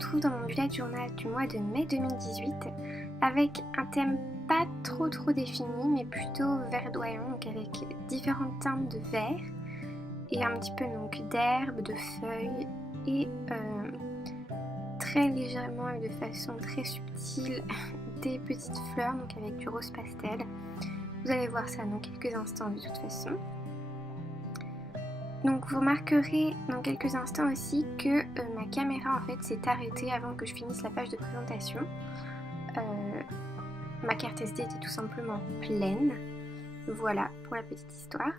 retrouve dans mon bullet journal du mois de mai 2018 avec un thème pas trop défini mais plutôt verdoyant, donc avec différentes teintes de vert et un petit peu donc d'herbe, de feuilles et très légèrement et de façon très subtile des petites fleurs, donc avec du rose pastel. Vous allez voir ça dans quelques instants de toute façon. Donc vous remarquerez dans quelques instants aussi que ma caméra en fait s'est arrêtée avant que je finisse la page de présentation. Ma carte SD était tout simplement pleine. Voilà pour la petite histoire.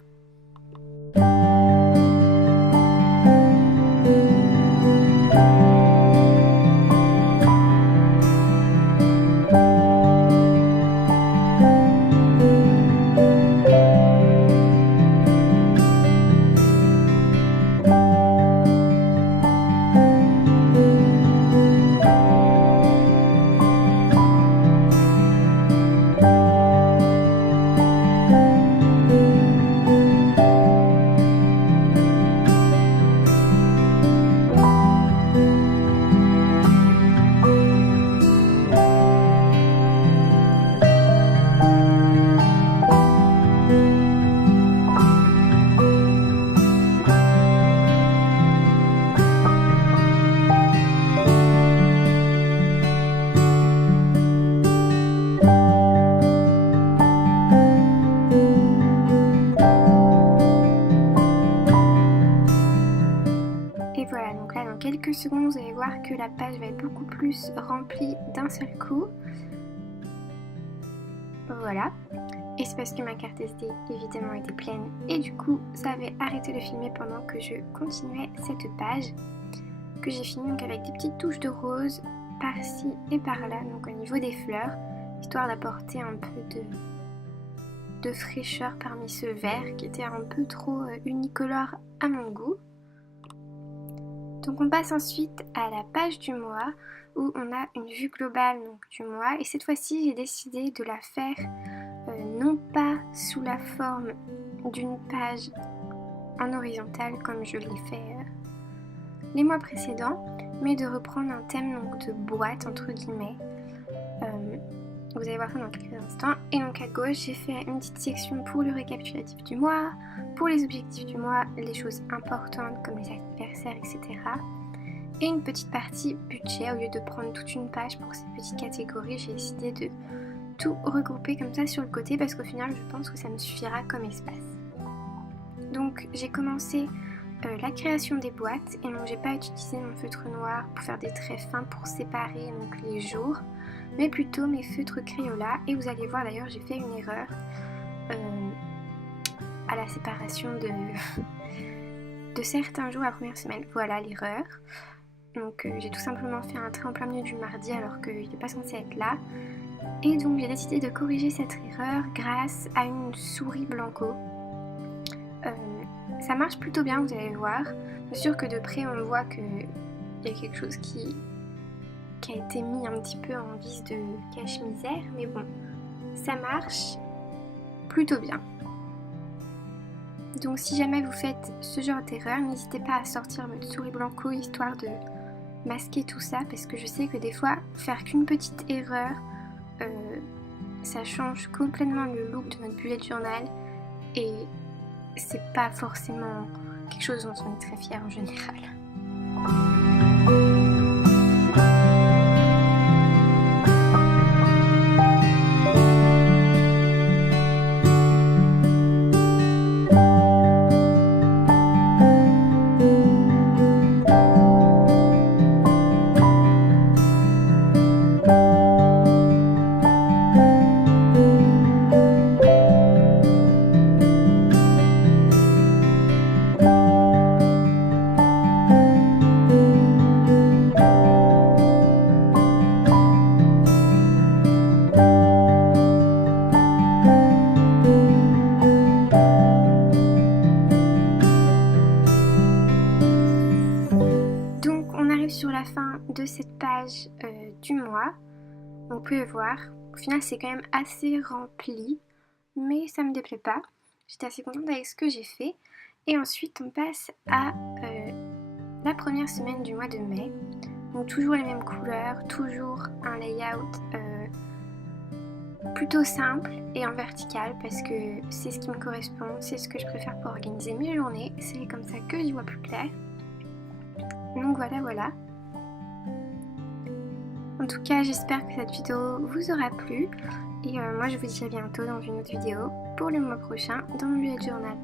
Et voilà, donc là dans quelques secondes vous allez voir que la page va être beaucoup plus remplie d'un seul coup. Voilà. Et c'est parce que ma carte SD évidemment était pleine et du coup ça avait arrêté de filmer pendant que je continuais cette page que j'ai fini donc avec des petites touches de rose par-ci et par-là, donc au niveau des fleurs, histoire d'apporter un peu de fraîcheur parmi ce vert qui était un peu trop unicolore à mon goût. Donc on passe ensuite à la page du mois où on a une vue globale donc, du mois, et cette fois-ci j'ai décidé de la faire non pas sous la forme d'une page en horizontale comme je l'ai fait les mois précédents, mais de reprendre un thème donc, de boîte entre guillemets. Vous allez voir ça dans quelques instants. Et donc à gauche j'ai fait une petite section pour le récapitulatif du mois, pour les objectifs du mois, les choses importantes comme les anniversaires, etc. Et une petite partie budget. Au lieu de prendre toute une page pour ces petites catégories, j'ai décidé de tout regrouper comme ça sur le côté parce qu'au final je pense que ça me suffira comme espace. Donc j'ai commencé la création des boîtes et donc j'ai pas utilisé mon feutre noir pour faire des traits fins pour séparer donc les jours, mais plutôt mes feutres Crayola. Et vous allez voir d'ailleurs j'ai fait une erreur à la séparation de certains jours la première semaine. Voilà l'erreur. Donc j'ai tout simplement fait un trait en plein milieu du mardi alors qu'il n'est pas censé être là. Et donc j'ai décidé de corriger cette erreur grâce à une souris Blanco. Ça marche plutôt bien, vous allez voir. C'est sûr que de près on voit qu'il y a quelque chose qui a été mis un petit peu en guise de cache-misère, mais bon, ça marche plutôt bien. Donc si jamais vous faites ce genre d'erreur, n'hésitez pas à sortir votre souris Blanco histoire de masquer tout ça, parce que je sais que des fois, faire qu'une petite erreur, ça change complètement le look de notre bullet journal et c'est pas forcément quelque chose dont on est très fier en général. Sur la fin de cette page du mois, vous pouvez voir, au final c'est quand même assez rempli, mais ça me déplaît pas. J'étais assez contente avec ce que j'ai fait. Et ensuite on passe à la première semaine du mois de mai, Donc toujours les mêmes couleurs, toujours un layout plutôt simple et en vertical parce que c'est ce qui me correspond, c'est ce que je préfère pour organiser mes journées, c'est comme ça que je vois plus clair. Donc voilà. En tout cas, j'espère que cette vidéo vous aura plu et moi je vous dis à bientôt dans une autre vidéo pour le mois prochain dans mon bullet journal.